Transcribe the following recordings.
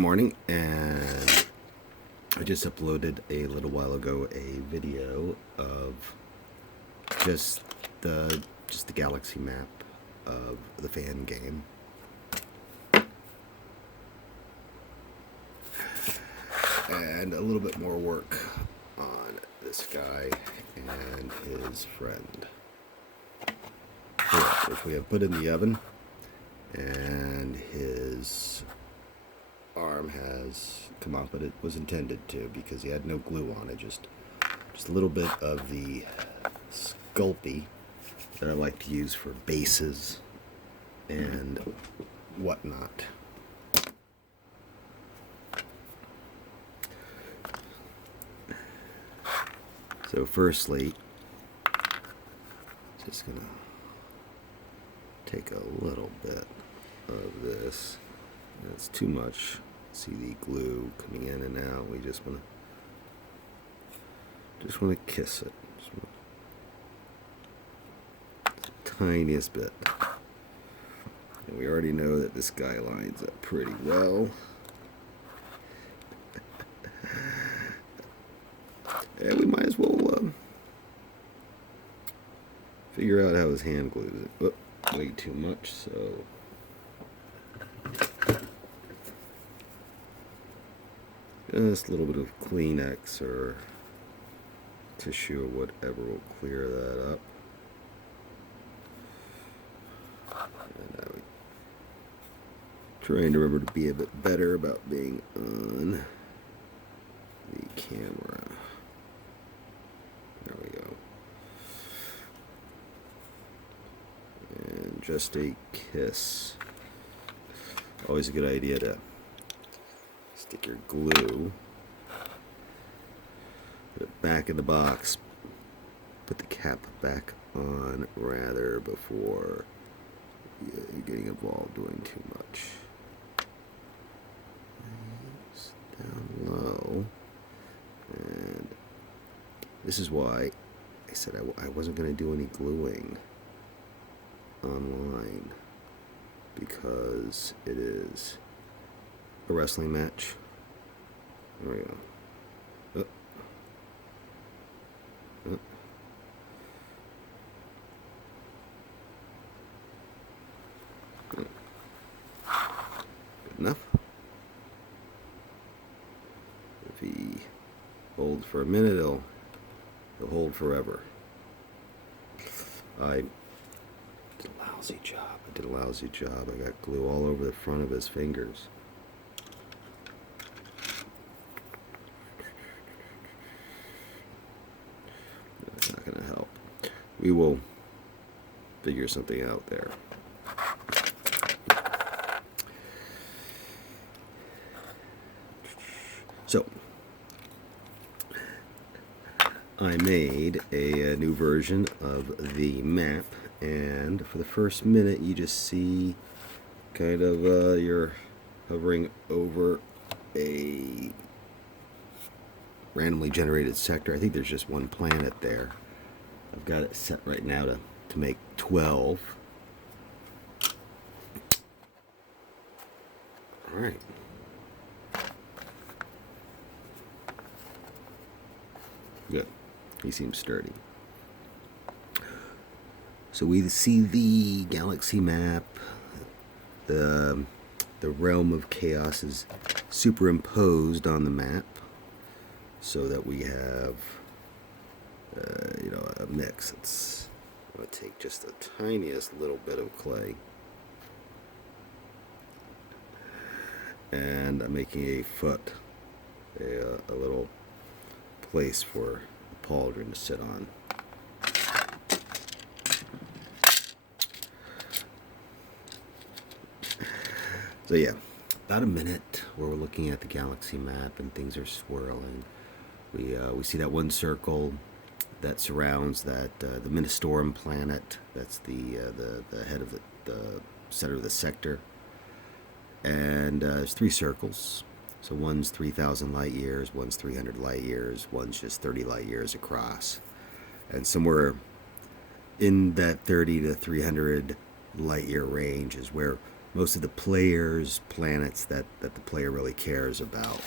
morning, and I just uploaded a little while ago a video of just the galaxy map of the fan game. And a little bit more work on this guy and his friend, which we have put in the oven, and his arm has come off, but it was intended to because he had no glue on it, just a little bit of the Sculpey that I like to use for bases and whatnot. So firstly, just gonna take a little bit of this. That's too much. See the glue coming in and out. We just want to kiss it. The tiniest bit. And we already know that this guy lines up pretty well. And we might as well figure out how his hand glues it. Oh, way too much, so just a little bit of Kleenex or tissue or whatever will clear that up. And I'm trying to remember to be a bit better about being on the camera. There we go. And just a kiss. Always a good idea to stick your glue, put it back in the box, put the cap back on rather before you're getting involved doing too much. Down low. And this is why I said I wasn't going to do any gluing online, because it is a wrestling match. There we go. Good enough. If he holds for a minute, he'll hold forever. I did a lousy job. I got glue all over the front of his fingers. That's not going to help. We will figure something out there. So, I made a new version of the map, and for the first minute you just see kind of you're hovering over a randomly generated sector. I think there's just one planet there. I've got it set right now to make 12. Alright. Good. He seems sturdy. So we see the galaxy map. The realm of chaos is superimposed on the map, so that we have a mix. I'm going to take just the tiniest little bit of clay, and I'm making a foot, a little place for the pauldron to sit on. So yeah, about a minute where we're looking at the galaxy map and things are swirling. We see that one circle that surrounds that the Ministorum planet. That's the head of the center of the sector. And there's 3 circles. So one's 3,000 light years, one's 300 light years, one's just 30 light years across. And somewhere in that 30 to 300 light year range is where most of the players' planets that the player really cares about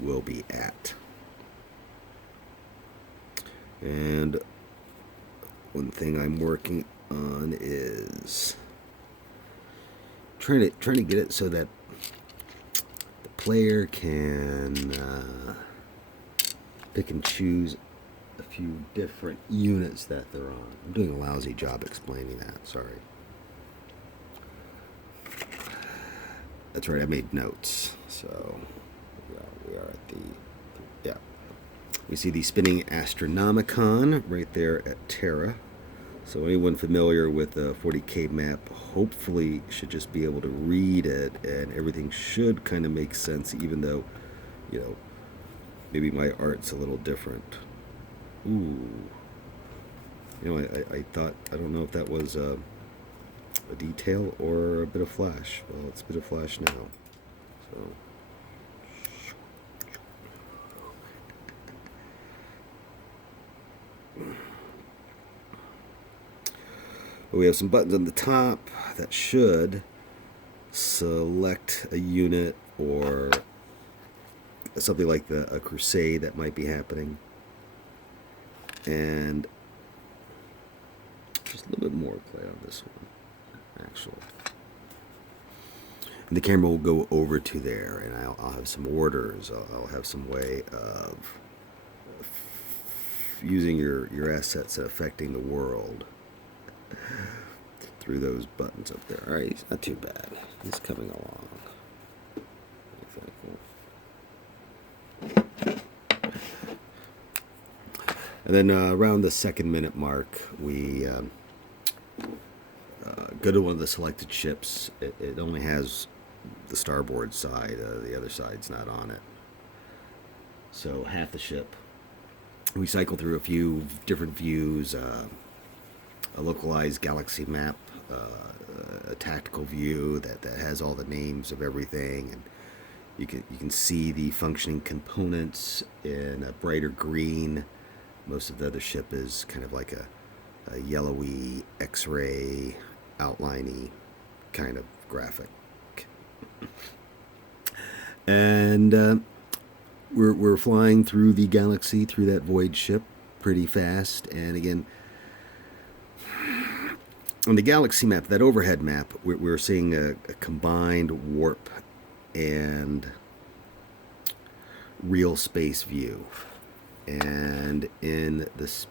will be at. And one thing I'm working on is trying to get it so that the player can pick and choose a few different units that they're on. I'm doing a lousy job explaining that, sorry. That's right, I made notes. So we are at the, yeah. We see the spinning Astronomicon right there at Terra. So anyone familiar with the 40K map hopefully should just be able to read it, and everything should kind of make sense, even though, you know, maybe my art's a little different. Ooh. You know, I thought, I don't know if that was a detail or a bit of flash. Well, it's a bit of flash now. So. But we have some buttons on the top that should select a unit or something like a crusade that might be happening. And just a little bit more play on this one, actually. And the camera will go over to there, and I'll have some orders. I'll have some way of using your assets and affecting the world through those buttons up there. All right, he's not too bad. He's coming along. And then around the 2nd minute mark, we go to one of the selected ships. It only has the starboard side. The other side's not on it. So half the ship. We cycle through a few different views, a localized galaxy map, a tactical view that has all the names of everything, and you can see the functioning components in a brighter green. Most of the other ship is kind of like a yellowy X-ray outliney kind of graphic. And we're flying through the galaxy, through that void ship pretty fast. And again, on the galaxy map, that overhead map, we're seeing a combined warp and real space view. And in the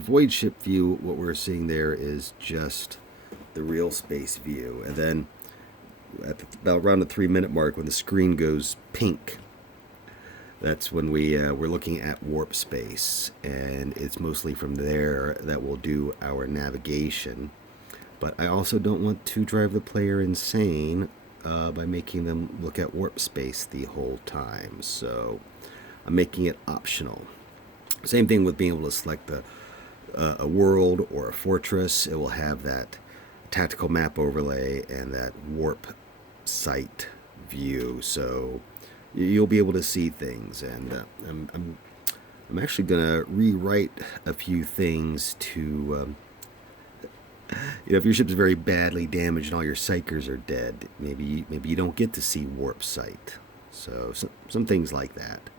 void ship view, what we're seeing there is just the real space view. And then at about around the 3 minute mark, when the screen goes pink, that's when we're looking at warp space, and it's mostly from there that we'll do our navigation. But I also don't want to drive the player insane by making them look at warp space the whole time. So I'm making it optional. Same thing with being able to select a world or a fortress. It will have that tactical map overlay and that warp site view, so you'll be able to see things. And I'm actually gonna rewrite a few things to if your ship's very badly damaged and all your psychers are dead, maybe you don't get to see warp site. So some things like that.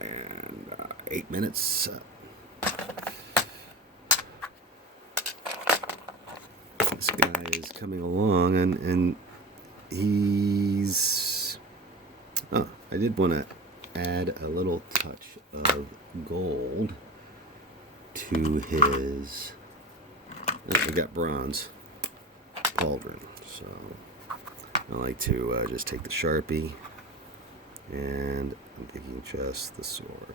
And 8 minutes. This guy is coming along, and he's... Oh, I did want to add a little touch of gold to his... Oh, we got bronze pauldron, so I like to just take the Sharpie, and I'm thinking just the sword,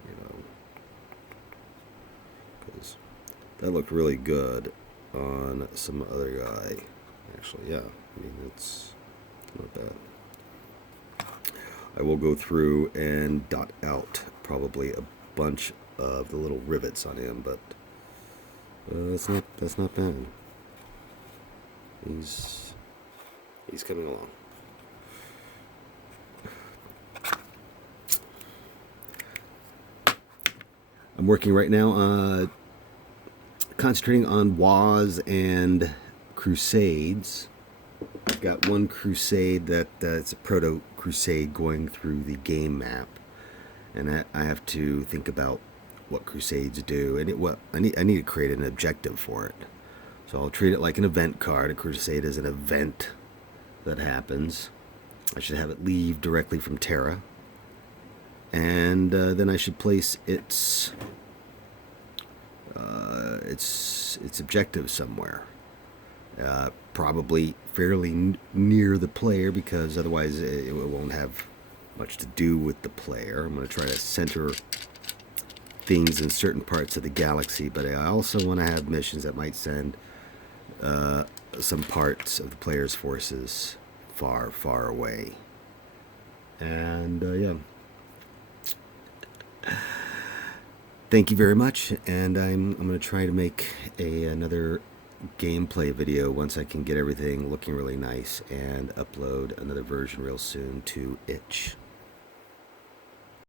because that looked really good on some other guy. Actually, yeah, I mean, it's not bad. I will go through and dot out probably a bunch of the little rivets on him, but that's not bad. He's coming along. I'm working right now concentrating on WAAGHs and crusades. I've got one crusade that it's a proto crusade going through the game map, and I have to think about what crusades do, and I need to create an objective for it. So I'll treat it like an event card. A crusade is an event that happens. I should have it leave directly from Terra, and then I should place its objective somewhere. Probably fairly near the player, because otherwise it won't have much to do with the player. I'm going to try to center things in certain parts of the galaxy, but I also want to have missions that might send some parts of the player's forces far, far away. And yeah. Thank you very much, and I'm going to try to make another gameplay video once I can get everything looking really nice, and upload another version real soon to itch.